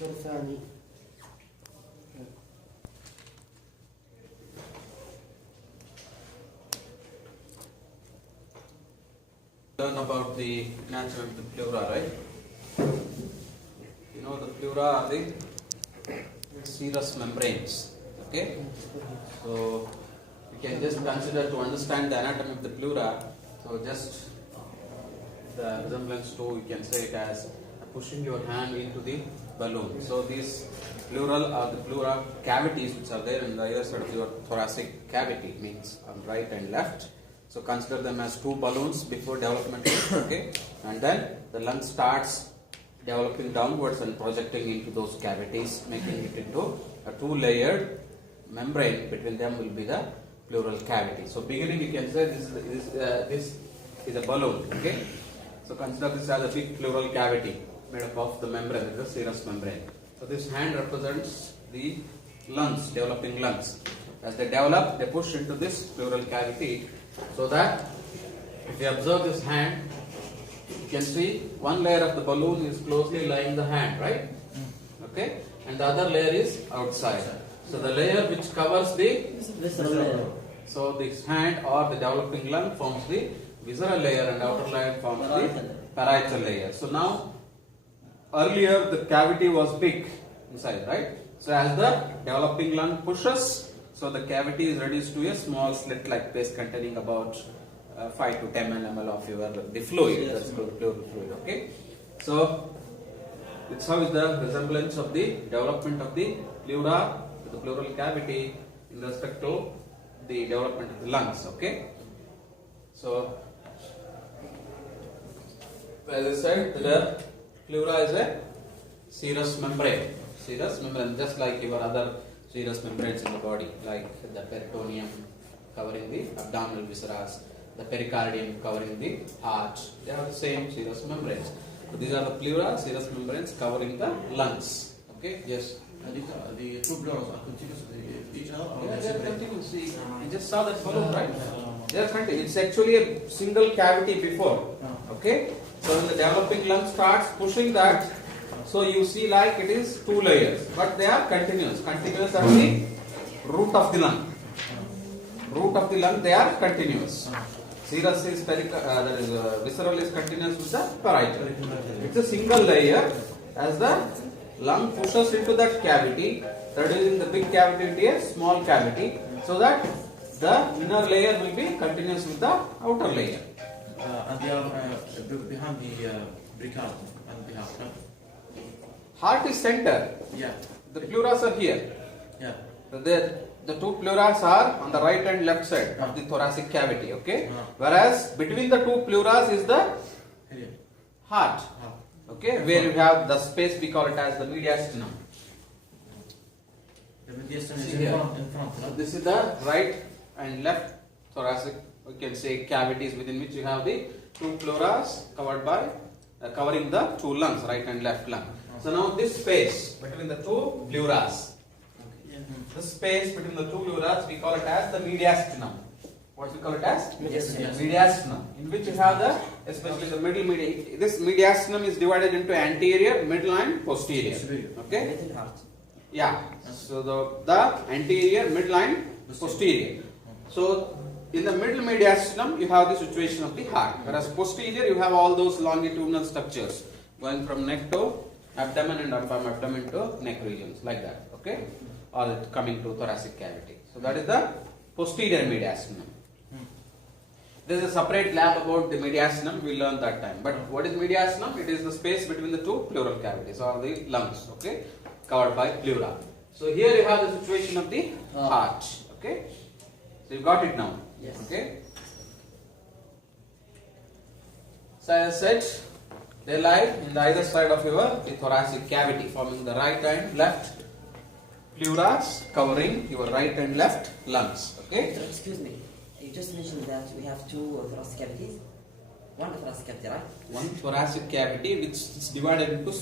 ثاني. Learn about the anatomy of the pleura, right? You know the pleura are the serous membranes. Okay? So you can just consider to understand the anatomy of the pleura. So just the resemblance to, you can say it as pushing your hand into the balloon. So these pleural are the pleura cavities which are there in the either side of your thoracic cavity, means on right and left. So consider them as two balloons before development, okay? And then the lung starts developing downwards and projecting into those cavities, making it into a two-layered membrane. Between them will be the pleural cavity. So beginning you can say this is a balloon, okay? So consider this as a big pleural cavity made up of the membrane, the serous membrane. So this hand represents the lungs, developing lungs. As they develop, they push into this pleural cavity, so that if you observe this hand, you can see one layer of the balloon is closely lying the hand, right? Okay? And the other layer is outside. So the layer which covers the visceral layer. So this hand or the developing lung forms the visceral layer and outer layer forms the parietal layer. So now, earlier the cavity was big inside, right? So as the developing lung pushes, so the cavity is reduced to a small slit-like space containing about 5 to 10 ml of the fluid, that's called pleural fluid, okay? So this how is the resemblance of the development of the pleura, the pleural cavity in respect to the development of the lungs, okay? So as I said, the pleura is a serous membrane, just like your other serous membranes in the body, like the peritoneum covering the abdominal viscera, the pericardium covering the heart. They are the same serous membranes. So these are the pleura, serous membranes covering the lungs. Okay, yes. The two pleuras are contiguous with each other? Or Yeah, they are contiguous. See, you just saw that balloon, right? They are contiguous. It's actually a single cavity before. Okay, so when the developing lung starts pushing that, so you see like it is two layers, but they are continuous. Continuous at the root of the lung. Root of the lung, they are continuous. Serous is visceral is continuous with the parietal. It's a single layer. As the lung pushes into that cavity, reducing the big cavity into a small cavity, so that the inner layer will be continuous with the outer layer. And they are behind the pericardium and behind. Heart is center. Yeah. The pleuras are here. Yeah. The two pleuras are on the right and left side of the thoracic cavity, okay? Whereas between the two pleuras is the heart, okay? Where you have the space, we call it as the mediastinum. The mediastinum is See in here. front. So this is the right and left thoracic, we can say cavities, within which you have the two pleuras covered by covering the two lungs, right and left lung. So now this space between the two pleuras, this space between the two pleuras, we call it as the mediastinum. What we call it as? Mediastinum. In which you have the, especially the middle mediastinum. This mediastinum is divided into anterior, middle and posterior. Okay? Yeah. So the anterior, middle and posterior. So in the middle mediastinum, you have the situation of the heart. Whereas posterior, you have all those longitudinal structures going from neck to abdomen and from abdomen to neck regions, like that. Okay? Or coming to thoracic cavity. So that is the posterior mediastinum. There is a separate lab about the mediastinum, we'll learn that time. But what is mediastinum? It is the space between the two pleural cavities or the lungs, okay, covered by pleura. So here you have the situation of the heart, okay. So you got it now, yes. Okay. So as I said, they lie in the either side of the thoracic cavity, forming the right and left pleuras covering your right and left lungs. Okay? Excuse me, you just mentioned that we have two thoracic cavities. One thoracic cavity, right? One thoracic cavity which is divided into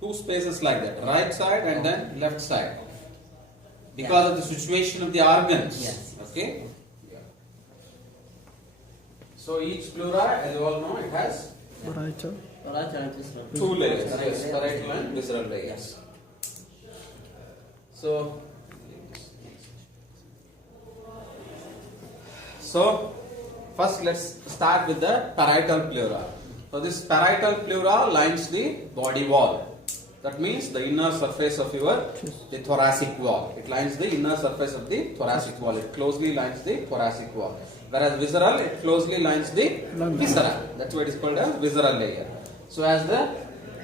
two spaces like that, right side and then left side. Because of the situation of the organs. Yes. Okay? So each pleura, as you all know, it has Parietal and visceral. two layers. Yes, parietal and visceral layers. So first let's start with the parietal pleura. So this parietal pleura lines the body wall. That means the inner surface of the thoracic wall. It lines the inner surface of the thoracic wall. It closely lines the thoracic wall. Whereas visceral, it closely lines the viscera. That's why it is called as visceral layer. So as the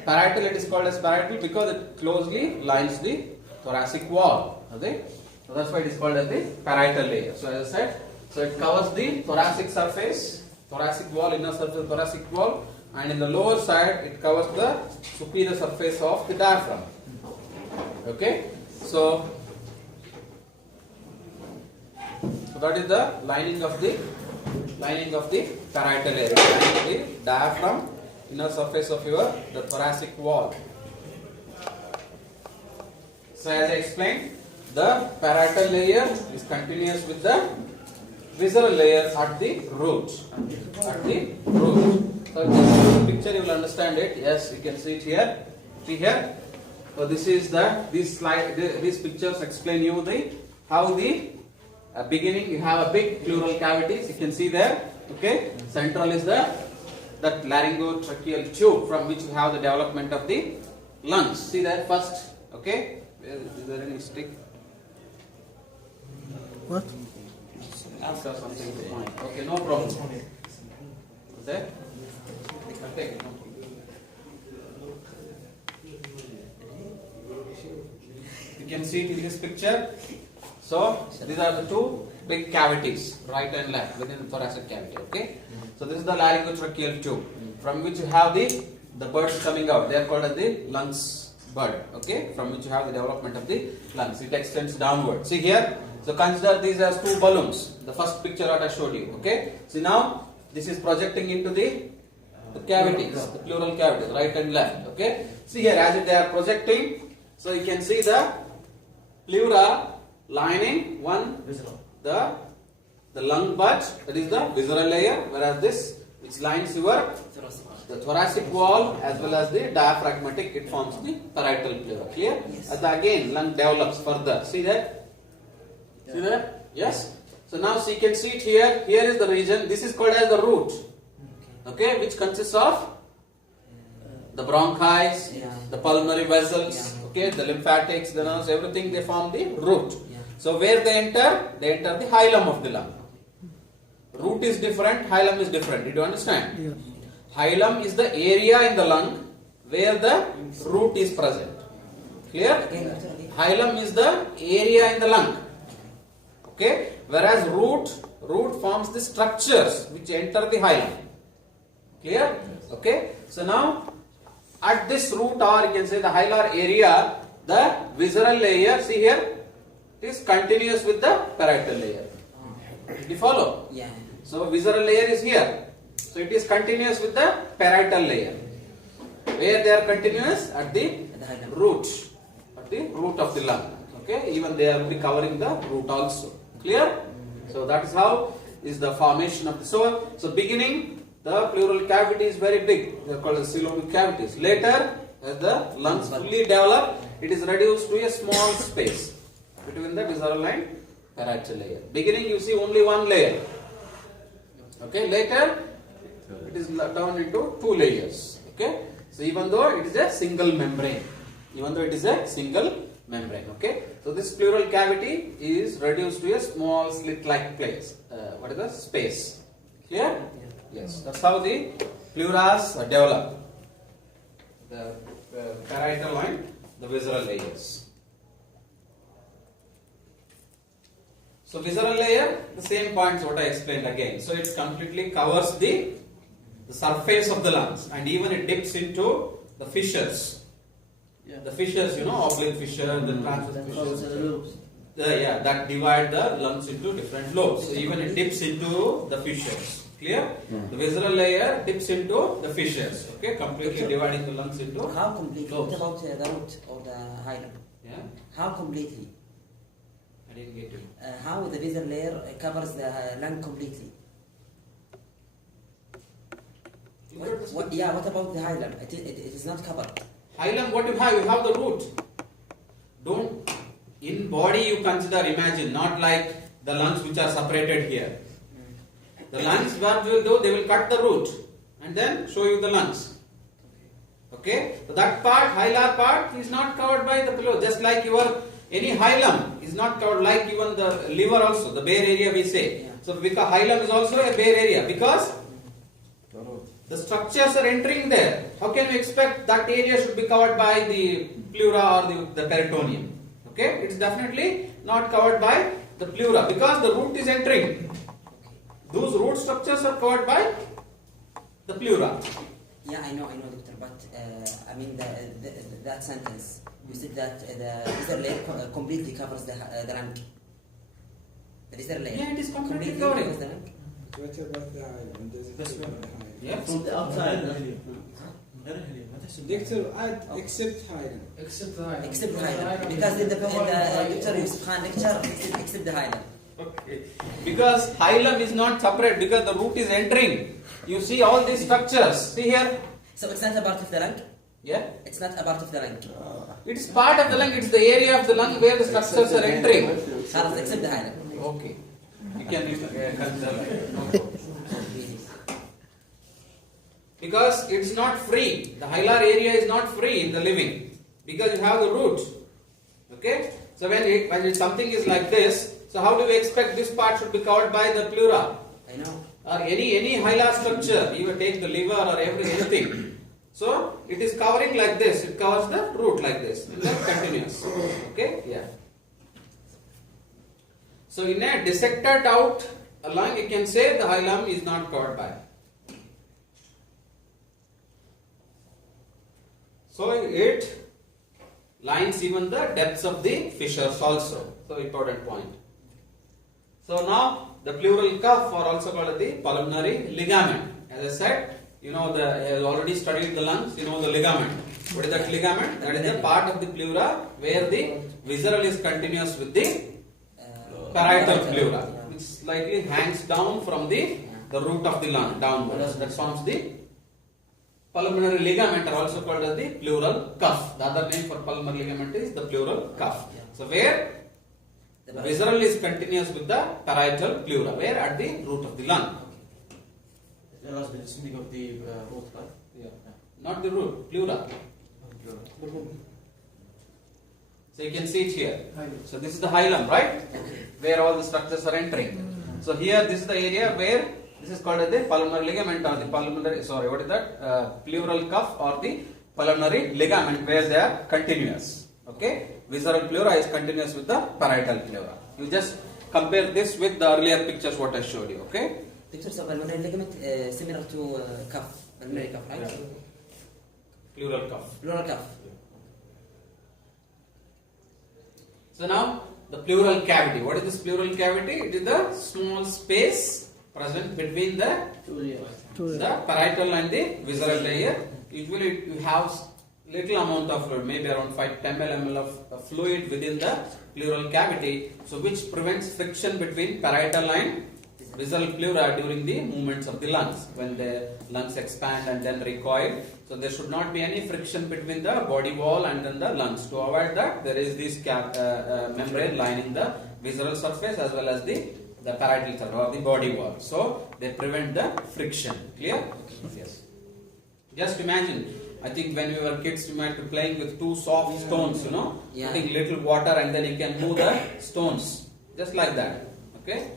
parietal, it is called as parietal because it closely lines the thoracic wall. Okay? So that's why it is called as the parietal layer. So as I said, so it covers the thoracic surface, thoracic wall, inner surface of thoracic wall, and in the lower side it covers the superior surface of the diaphragm. Okay? So that is the lining of the parietal layer. Lining the diaphragm, inner surface of the thoracic wall. So as I explained, the parietal layer is continuous with the visceral layer at the root. At the root. So this picture you will understand it. Yes, you can see it here. See here. So this is these pictures explain you how the beginning you have a big pleural cavities. You can see there. Okay. Central is that laryngotracheal tube from which you have the development of the lungs. See that first. Okay. Is there any stick? What? Ask us something to point. Okay, no problem. Is there? Take it. No problem. You can see it in this picture. So these are the two big cavities, right and left, within the thoracic cavity. Okay. So this is the laryngotracheal tube, from which you have the buds coming out. They are called as the lungs bud. Okay, from which you have the development of the lungs. It extends downward. See here. So consider these as two balloons. The first picture that I showed you. Okay. See now this is projecting into the cavities, the pleural cavities, right and left. Okay. See here as they are projecting. So you can see the pleura lining the lung bud, that is the visceral layer, whereas this which lines the thoracic wall as well as the diaphragmatic, it forms the parietal pleura. Clear? Yes. Again lung develops further. See that? See that? Yes? So now you can see it here. Here is the region. This is called as the root. Okay, which consists of the bronchi, the pulmonary vessels, okay, the lymphatics, the nerves, everything they form the root. So where they enter the hilum of the lung. Root is different, hilum is different. Did you understand? Yes. Hilum is the area in the lung where the root is present. Clear? Hilum is the area in the lung. Okay, whereas root forms the structures which enter the hilum. Clear? Okay, so now at this root, or you can say the hilar area, the visceral layer, see here, it is continuous with the parietal layer. Did you follow? Yeah. So visceral layer is here. So it is continuous with the parietal layer. Where they are continuous? At the root. At the root of the lung. Okay, even they will be covering the root also. Clear? So that is how is the formation of the so beginning the pleural cavity is very big. They are called as coelomic cavities. Later, as the lungs fully develop, it is reduced to a small space between the visceral and parietal layer. Beginning you see only one layer. Okay, later it is turned into two layers. Okay, so even though it is a single membrane, okay, so this pleural cavity is reduced to a small slit-like place. What is the space? Clear? Yes, that's how the pleuras develop. The parietal and the visceral layers. So visceral layer, the same points what I explained again. So it completely covers the surface of the lungs, and even it dips into the fissures. The fissures, oblique fissure, the transverse fissures. That divide the lungs into different lobes. So even it dips into the fissures. Clear? The visceral layer dips into the fissures. Okay, completely dividing the lungs into. How completely? lobes. What about the root or the hilum? Yeah, How completely? I didn't get you. How the visceral layer covers the lung completely? What about the hilum? It is not covered. Hilum, what you have? You have the root. body you consider, imagine, not like the lungs which are separated here. The lungs, what will do, they will cut the root and then show you the lungs. Okay, so that part, hilar part, is not covered by the pillow. Just like your any hilum is not covered, like even the liver also, the bare area we say. So because hilum is also a bare area because the structures are entering there. How can you expect that area should be covered by the pleura or the peritoneum? Okay, it's definitely not covered by the pleura because the root is entering. Those root structures are covered by the pleura. Yeah, I know, doctor. But I mean, that sentence. You said that the visceral layer completely covers the lung. The visceral layer. Yeah, it is completely covering covering. the lung. What about the island? Does it That's cover right. the island? Yeah. From the outside. Doctor, except Highland. Except the highland. Except the highland. Because in the Dr. Yusuf Khan lecture, it said except the highland. Okay. Because hilum is not separate because the root is entering. You see all these structures. See here. So it's not a part of the lung? Yeah. It's not a part of the lung. It is part of the lung. It's the area of the lung where the structures are entering. خلاص, except the highland. Okay. You can consider. Because it's not free. The hilar area is not free in the living because you have the root. Okay. So when something is like this, so how do we expect this part should be covered by the pleura? I know. Or any hilar structure, you take the liver or anything. So it is covering like this. It covers the root like this. And then continuous. Okay? Yeah. So in a dissected out lung, you can say the hilum is not covered by. So it lines even the depths of the fissures also. So important point. So now the pleural cuff, or also called the pulmonary ligament. As I said, you know I have already studied the lungs. You know the ligament. What is that ligament? That is the part of the pleura where the visceral is continuous with the parietal pleura, which slightly hangs down from the root of the lung downwards. That forms the pulmonary ligament, are also called as the pleural cuff. The other name for pulmonary ligament is the pleural cuff. So where the visceral is continuous with the parietal pleura, where at the root of the lung. That was the descending of the root, right? Yeah. Not the root, pleura. So you can see it here. So this is the hilum, right? Where all the structures are entering. So here this is the area where this is called as the pulmonary ligament or the pulmonary, what is that? Pleural cuff or the pulmonary ligament where they are continuous. Okay? Visceral pleura is continuous with the parietal pleura. You just compare this with the earlier pictures what I showed you. Okay? Doctor, so pulmonary ligament similar to cuff, pulmonary cuff, right? Yeah. Pleural cuff. Pleural cuff. So now the pleural cavity. What is this pleural cavity? It is the small space present between the parietal and the visceral layer. Usually you have little amount of fluid, maybe around 5-10 ml of fluid within the pleural cavity, so which prevents friction between parietal and visceral pleura during the movements of the lungs. When the lungs expand and then recoil, so there should not be any friction between the body wall and then the lungs. To avoid that, there is this membrane lining the visceral surface as well as the parietal surface or the body wall. So they prevent the friction. Clear? Yes. Just imagine. I think when we were kids, you might be playing with two soft stones, putting little water and then you can move the stones. Just like that. Okay?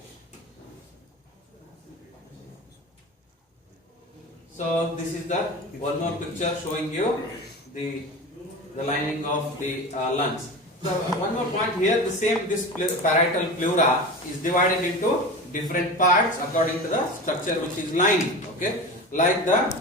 So this is the one more picture showing you the lining of the lungs. So one more point here, this parietal pleura is divided into different parts according to the structure which is lining. Okay? Like the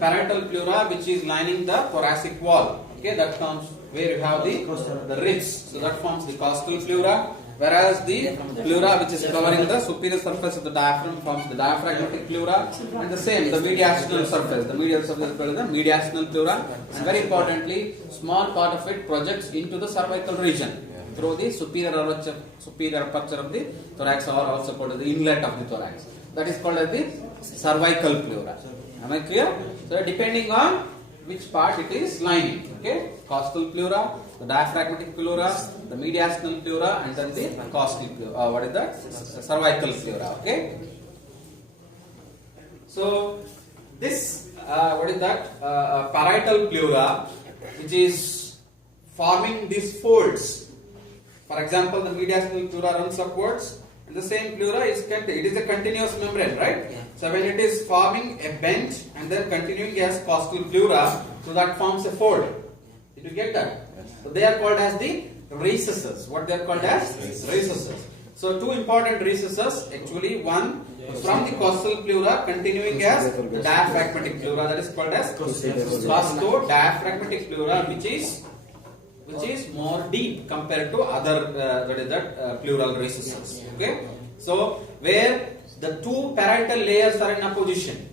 parietal pleura which is lining the thoracic wall. Okay, that comes where you have the ribs. So that forms the costal pleura. Whereas the pleura which is covering the superior surface of the diaphragm forms the diaphragmatic pleura. And the same, the mediastinal surface. The medial surface is called the mediastinal pleura. And very importantly, small part of it projects into the cervical region through the superior aperture of the thorax, or also called the inlet of the thorax. That is called as the cervical pleura. Am I clear? So depending on which part it is lining. Okay, costal pleura, the diaphragmatic pleura, the mediastinal pleura, and then the costal pleura. What is that? Cervical pleura. Okay. So this what is that? Parietal pleura, which is forming these folds. For example, the mediastinal pleura runs upwards, and the same pleura is it is a continuous membrane, right? Yeah. So when it is forming a bend and then continuing as costal pleura, so that forms a fold. Did you get that? So they are called as the recesses. What they are called as? Recesses. So two important recesses. Actually, one from the costal pleura continuing as the diaphragmatic pleura, that is called as costodiaphragmatic pleura, which is more deep compared to other pleural recesses. Okay, so where the two parietal layers are in opposition.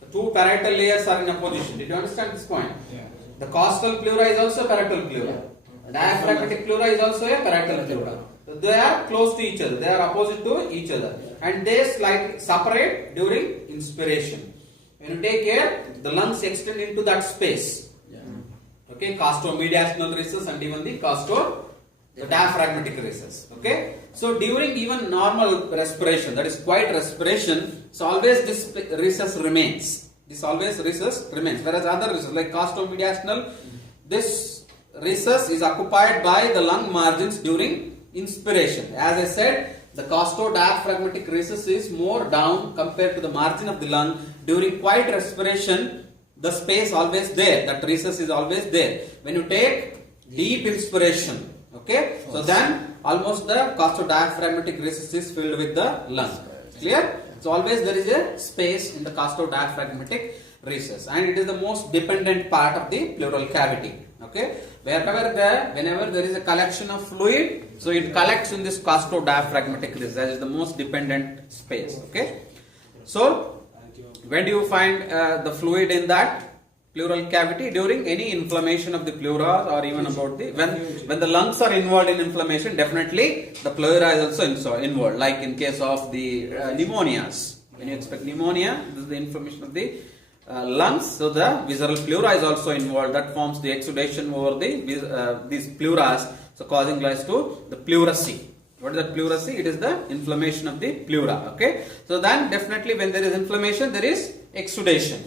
The two parietal layers are in opposition. Did you understand this point? Yeah. The costal pleura is also parietal pleura. Diaphragmatic pleura is also a parietal pleura. So they are close to each other. They are opposite to each other, and they slightly separate during inspiration. When you take air, the lungs extend into that space. Okay, costomediastinal recess and even the diaphragmatic recess. Okay, so during even normal respiration, that is quiet respiration, so always this recess remains. This always recess remains. Whereas other recesses like costomediastinal, this recess is occupied by the lung margins during inspiration. As I said, the costodiaphragmatic recess is more down compared to the margin of the lung. During quiet respiration, the space always there, that recess is always there. When you take deep inspiration, okay, so then almost the costodiaphragmatic recess is filled with the lung. Clear? So always there is a space in the costodiaphragmatic recess, and it is the most dependent part of the pleural cavity. Okay, whenever there is a collection of fluid, so it collects in this costodiaphragmatic recess. That is the most dependent space. Okay, so when do you find the fluid in that pleural cavity? During any inflammation of the pleura, or even about the when the lungs are involved in inflammation, definitely the pleura is also involved. Like in case of the pneumonias, when you expect pneumonia, this is the inflammation of the lungs. So the visceral pleura is also involved. That forms the exudation over these pleuras, so causing rise to the pleurisy. What is that pleurisy? It is the inflammation of the pleura. Okay, so then definitely when there is inflammation, there is exudation.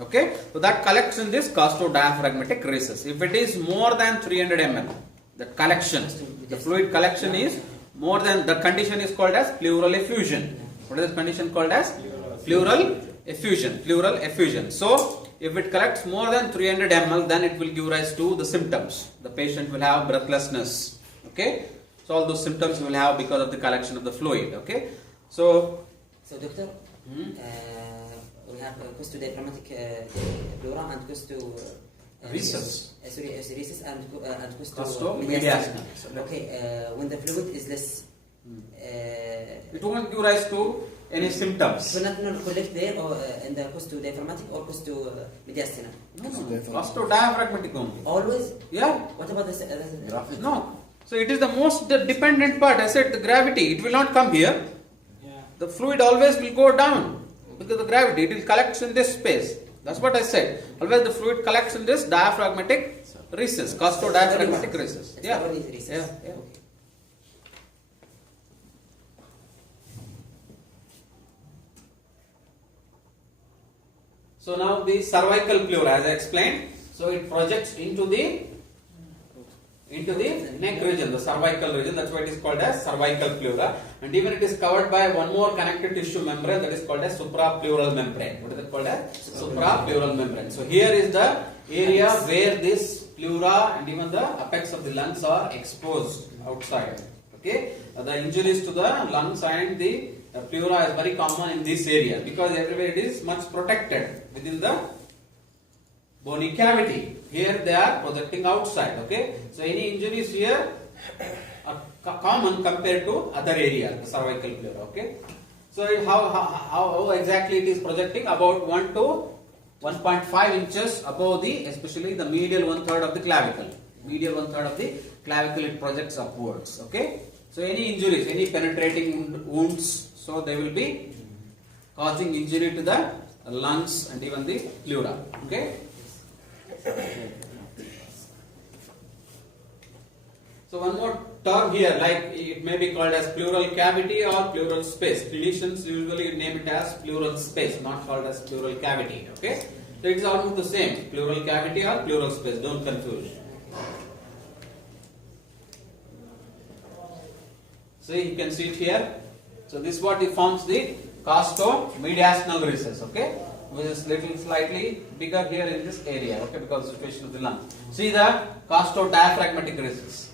Okay, so that collects in this costodiaphragmatic recess. If it is more than 300 ml, the collection, the fluid collection is more than, the condition is called as pleural effusion. What is this condition called as? Pleural effusion. Pleural effusion. So if it collects more than 300 ml, then it will give rise to the symptoms. The patient will have breathlessness. Okay. So all those symptoms will have because of the collection of the fluid. Okay. So doctor, we have costodiaphragmatic pleura and recess. Recess and costomediastinal. Okay, when the fluid is less, it won't give rise to any symptoms. So not collect there or in the costodiaphragmatic or costomediastinal. No, costodiaphragmatic only. Always. Yeah. What about the No. So it is the most dependent part. I said the gravity. It will not come here. Yeah. The fluid always will go down because of the gravity. It will collect in this space. That's what I said. Always the fluid collects in this diaphragmatic recess, costodiaphragmatic recess. Yeah. Yeah. Yeah. So now the cervical pleura, as I explained, so it projects into the neck region, the cervical region. That's why it is called as cervical pleura. And even it is covered by one more connective tissue membrane, that is called as suprapleural membrane. What is it called as? Suprapleural membrane. So here is the area where this pleura and even the apex of the lungs are exposed outside. Okay, the injuries to the lungs and the pleura is very common in this area because everywhere it is much protected within the bony cavity. Here they are projecting outside. Okay, so any injuries here are common compared to other areas, the cervical pleura. Okay, so how exactly it is projecting? About 1 to 1.5 inches above especially the medial 1/3 of the clavicle. Medial 1/3 of the clavicle it projects upwards. Okay, so any injuries, any penetrating wounds, so they will be causing injury to the lungs, and even the pleura. Okay. So one more term here, like it may be called as pleural cavity or pleural space. Clinicians usually name it as pleural space, not called as pleural cavity. Okay, so it is almost the same, pleural cavity or pleural space. Don't confuse. See, you can see it here. So this is what forms the costo-mediastinal recess. Okay, which is little slightly bigger here in this area. Okay, because of the situation of the lung. See the costo-diaphragmatic recess.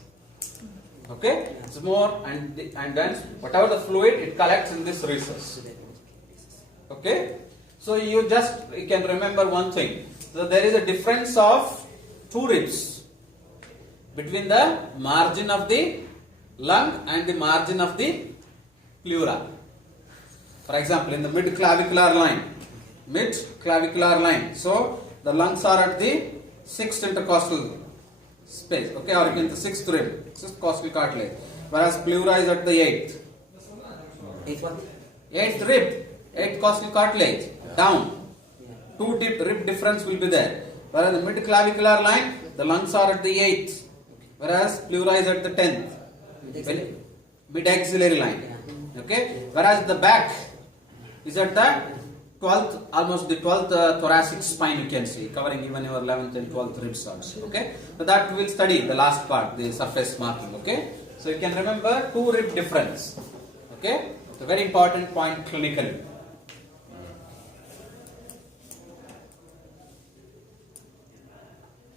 Okay, it's more and then whatever the fluid it collects in this recess. Okay, so you can remember one thing. So there is a difference of 2 ribs between the margin of the lung and the margin of the pleura. For example, in the mid-clavicular line. So the lungs are at the 6th intercostal space, okay, or again the 6th rib, 6th costal cartilage, whereas pleura is at the 8th. 8th rib, 8th costal cartilage, down. 2 rib difference will be there. Whereas the mid-clavicular line, the lungs are at the 8th, whereas pleura is at the 10th. Mid-axillary line. Okay, whereas the back is at the 12th, almost the 12th thoracic spine, you can see, covering even your 11th and 12th ribs also. Okay, so that we will study the last part, the surface marking. Okay, so you can remember 2 rib difference. Okay, it's a very important point clinically.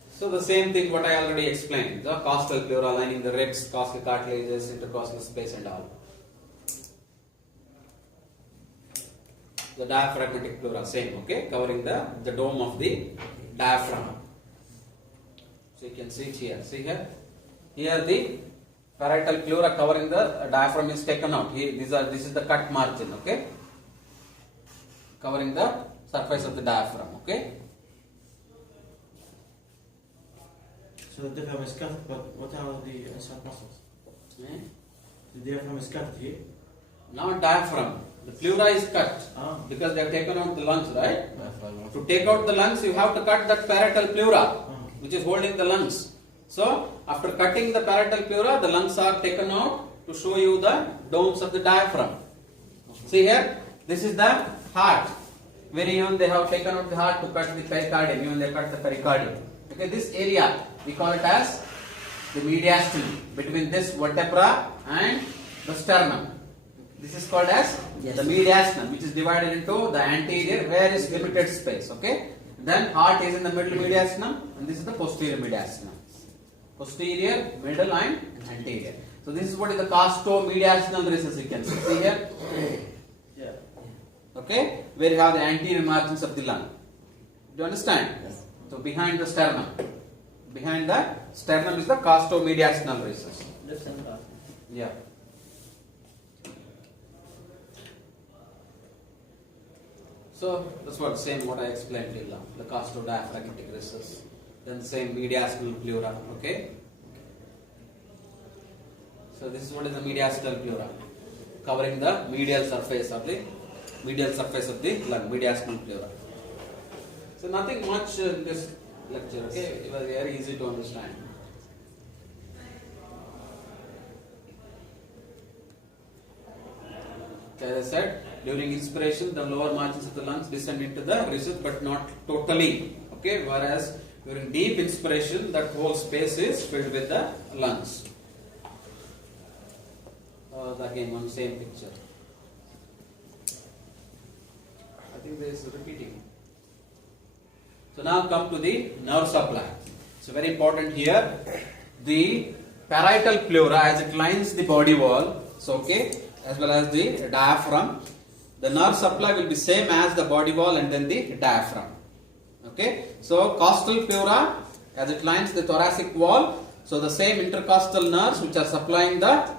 So the same thing what I already explained, the costal pleura lining the ribs, costal cartilages, intercostal space and all. The diaphragmatic pleura, same, okay, covering the dome of the diaphragm. So you can see it here. See here? Here the parietal pleura covering the diaphragm is taken out. This is the cut margin, okay, covering the surface of the diaphragm, okay. So the diaphragm is cut, but what are the inside muscles? The diaphragm is cut here. Not diaphragm. The pleura is cut because they have taken out the lungs, right? To take out the lungs, you have to cut that parietal pleura, which is holding the lungs. So, after cutting the parietal pleura, the lungs are taken out to show you the domes of the diaphragm. See here, this is the heart. Where even they have taken out the heart to cut the pericardium, even they cut the pericardium. Okay, this area we call it as the mediastinum, between this vertebra and the sternum. This is called as the mediastinum, which is divided into the anterior, where is limited space. Okay, then heart is in the middle mediastinum, and this is the posterior mediastinum. Posterior, middle, and anterior. So this is what is the costo-mediastinal recess. You can see here. Yeah. Okay, where you have the anterior margins of the lung. Do you understand? Yes. So behind the sternum. Behind the sternum is the costo-mediastinal recess. Yeah. So that's what same what I explained till now. The costo-diaphragmatic recess. Then same mediastinal pleura. Okay. So this is what is the mediastinal pleura, covering the medial surface of the lung, mediastinal pleura. So nothing much in this lecture. Okay, it was very easy to understand. As I said, during inspiration, the lower margins of the lungs descend into the recess, but not totally. Okay, whereas during deep inspiration, that whole space is filled with the lungs. Again, one same picture. I think this is repeating. So now come to the nerve supply. So very important here. The parietal pleura, as it lines the body wall, so okay, as well as the diaphragm, the nerve supply will be same as the body wall and then the diaphragm. Okay, so costal pleura, as it lines the thoracic wall, so the same intercostal nerves which are supplying the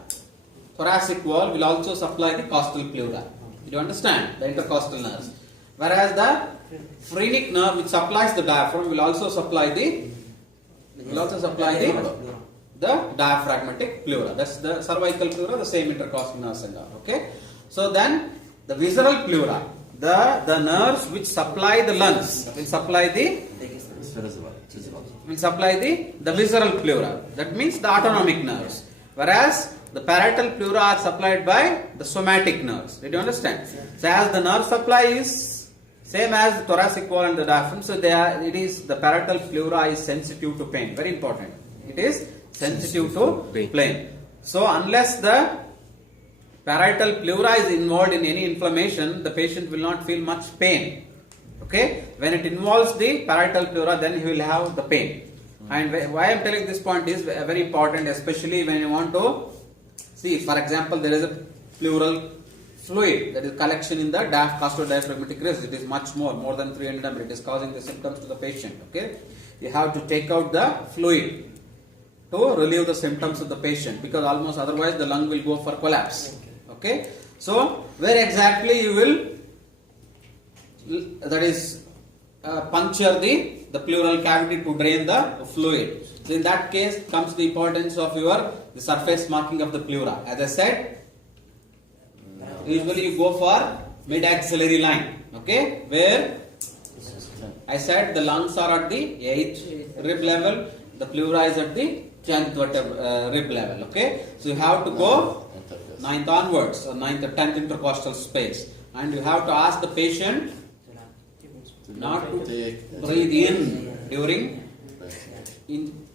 thoracic wall will also supply the costal pleura. Do you understand? The intercostal nerves. Whereas the phrenic nerve which supplies the diaphragm will also supply the diaphragmatic pleura. That's the cervical pleura, the same intercostal nerves and all. Okay. So then the visceral pleura. the nerves which supply the lungs will supply the visceral pleura. That means the autonomic nerves. Whereas the parietal pleura are supplied by the somatic nerves. Did you understand? So as the nerve supply is same as the thoracic wall and the diaphragm, so the parietal pleura is sensitive to pain. Very important. It is sensitive to pain. So unless the parietal pleura is involved in any inflammation, the patient will not feel much pain. Okay? When it involves the parietal pleura, then he will have the pain. And why I am telling this point is very important, especially when you want to see, for example, there is a pleural fluid that is collection in the costodiaphragmatic recess. It is much more than 300 ml. It is causing the symptoms to the patient. Okay? You have to take out the fluid to relieve the symptoms of the patient, because almost otherwise the lung will go for collapse. Okay? So, where exactly you will, that is, puncture the pleural cavity to drain the fluid. So, in that case comes the importance of the surface marking of the pleura. As I said, usually you go for mid-axillary line. Okay? Where I said the lungs are at the 8th rib level, the pleura is at the 10th rib level. Okay? So, you have to go 9th onwards, or 9th or 10th intercostal space, and you have to ask the patient not to breathe in during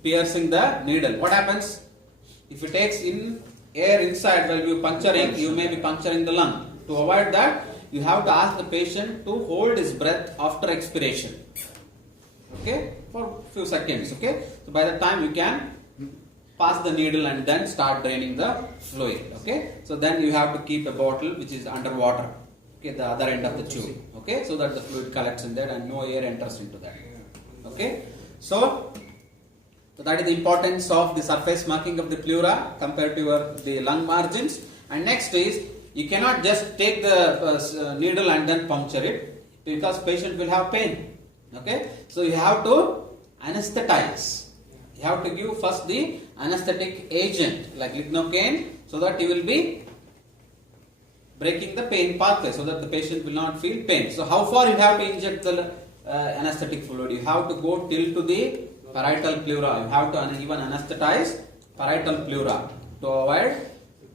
piercing the needle. What happens if it takes in air inside while you puncturing? You may be puncturing the lung. To avoid that, you have to ask the patient to hold his breath after expiration. Okay, for few seconds. Okay, so by the time you can pass the needle and then start draining the fluid. Okay, so then you have to keep a bottle which is underwater. Okay, the other end of the tube. Okay, so that the fluid collects in there and no air enters into that. Okay, so that is the importance of the surface marking of the pleura compared to the lung margins. And next is, you cannot just take the needle and then puncture it, because patient will have pain. Okay, so you have to anesthetize. You have to give first the anesthetic agent like lignocaine, so that you will be breaking the pain pathway, so that the patient will not feel pain. So how far you have to inject the anesthetic fluid? You have to go till to the parietal pleura. You have to even anesthetize parietal pleura to avoid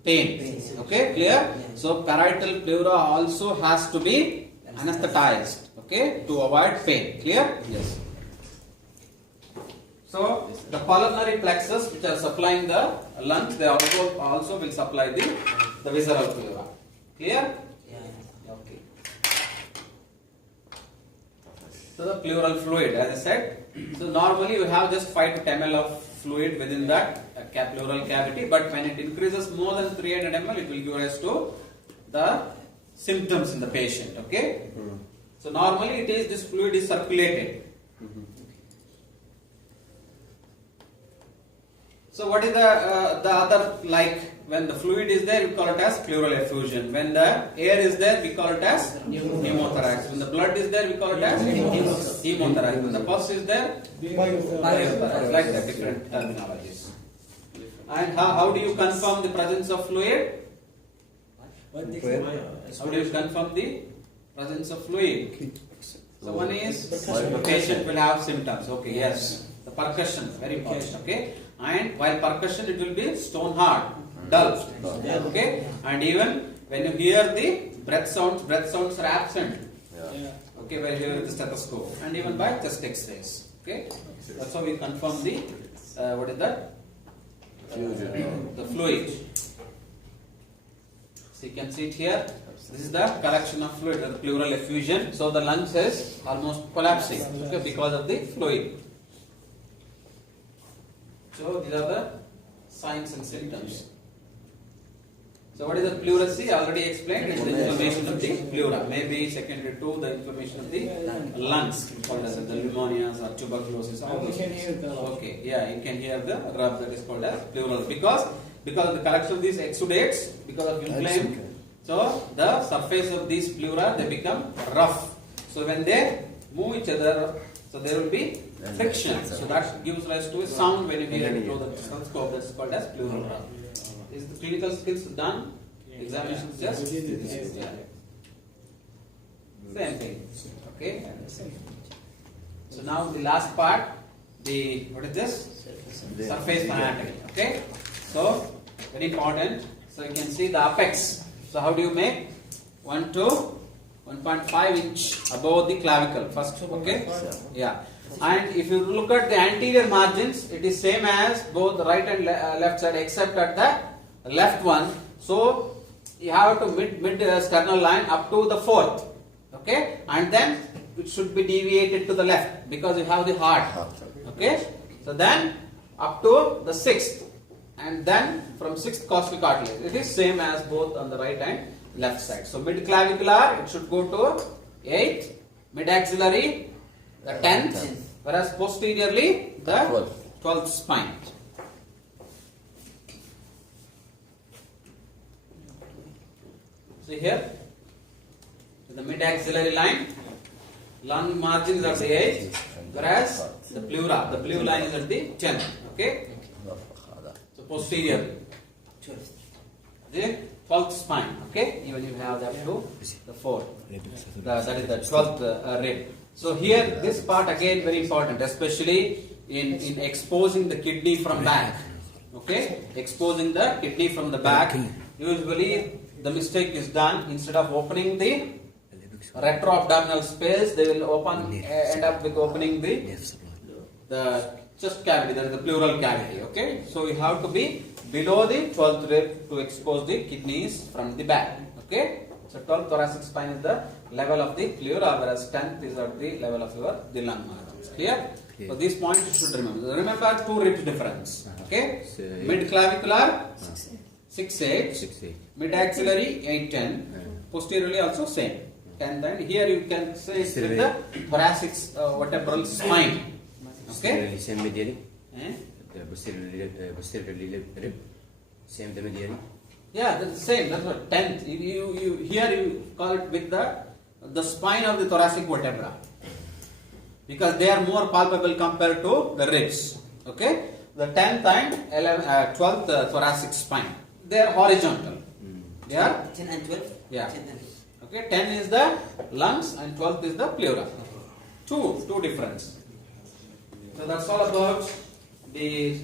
pain. Okay, clear? So parietal pleura also has to be anesthetized. Okay, to avoid pain. Clear? Yes. So the pulmonary plexus, which are supplying the lungs, they also will supply the visceral pleura. Clear? Yeah. Okay. So the pleural fluid, as I said, so normally you have just 5 to 10 ml of fluid within that pleural cavity, but when it increases more than 300 ml, it will give rise to the symptoms in the patient. Okay? So normally this fluid is circulated. So what is the other, like when the fluid is there, we call it as pleural effusion. When the air is there, we call it as pneumothorax. When the blood is there, we call it as hemothorax. When the pus is there, myothorax. Like that, different terminologies. And how do you confirm the presence of fluid? How do you confirm the presence of fluid? So one is the patient will have symptoms. Okay, yes. The percussion, very important. Okay. And while percussion, it will be stone hard, dull. Okay, and even when you hear the breath sounds are absent. Okay, while hearing the stethoscope, and even by chest X-rays. Okay, that's how we confirm the what is that? The fluid. So you can see it here. This is the collection of fluid, the pleural effusion. So the lungs is almost collapsing, okay, because of the fluid. So these are the signs and symptoms. So what is the pleurisy? I already explained. It's the inflammation of the pleura. Maybe secondary to the inflammation of the lungs, called as the pneumonias or tuberculosis. All those things. Okay, yeah, you can hear the rub that is called as pleural, because of the collection of these exudates, because of inflammation. So the surface of these pleura, they become rough. So when they move each other, so there will be friction. So that gives rise to a sound when you hear it through the stethoscope. That's called as pleural rub. Is the clinical skills done? Examinations just? Yeah. Same thing. Okay. So now the last part, what is this? Surface anatomy. Okay. So very important. So you can see the apex. So how do you make? 1 to 1.5 inch above the clavicle first. Okay. Yeah. And if you look at the anterior margins, it is same as both the right and left side, except at the left one. So you have to mid sternal line up to the 4th. Okay, and then it should be deviated to the left because you have the heart. Okay, so then up to the 6th, and then from 6th costal cartilage. It is same as both on the right and left side. So mid clavicular it should go to 8th, mid axillary the 10th, whereas posteriorly the 12th spine. See here, the mid axillary line, lung margin is at the 8th, whereas the pleura line is at the 10th. Okay, so posterior, the 12th spine. Okay, even you have that to the 4th, that is the 12th rib. So here, this part again very important, especially in exposing the kidney from back. Okay, exposing the kidney from the back. Usually the mistake is done, instead of opening the retroabdominal space, they will end up with opening the chest cavity, that is the pleural cavity. Okay, so you have to be below the 12th rib to expose the kidneys from the back. Okay, so 12th thoracic spine is the level of the pleura, whereas 10th is at the level of the lung margins. Clear? So these points you should remember. Remember 2 ribs difference. Okay, mid clavicular 6-8, mid axillary 8-10, posteriorly also same. And then here you can say it's with the thoracic vertebral spine. Okay? Same medially. The posteriorly rib. Same the medially. Yeah, that's the same. That's what 10th. Here you call it with the spine of the thoracic vertebra, because they are more palpable compared to the ribs. Okay? The 10th and 12th thoracic spine, they are horizontal. They are 10 and 12? Yeah. 10 and 12. Okay, 10 is the lungs and 12th is the pleura. Two difference. So that's all about the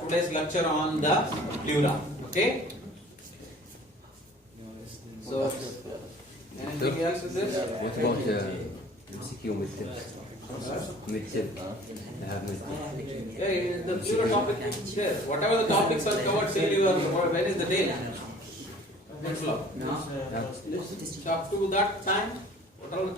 today's lecture on the pleura. Okay. So anything else with this? What about MCQ mid-tip? Mid-tip. I have mid-tip. Yeah, the pleura topic is there. Whatever the topics are covered, say you are, when is the day? Next law. No. So up to that time, what are the